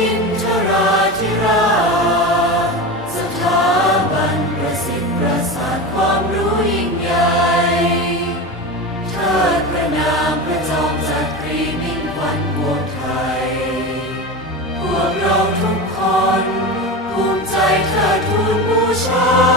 มินทราธิราชสถาบันประสิทธิ์ประสาทความรู้ยิ่งใหญ่เธอพระนามพระจอมจักรีมิ่งขวัญพวไทย พวกเราทุกคน ภูมิใจเธอทูลบูชา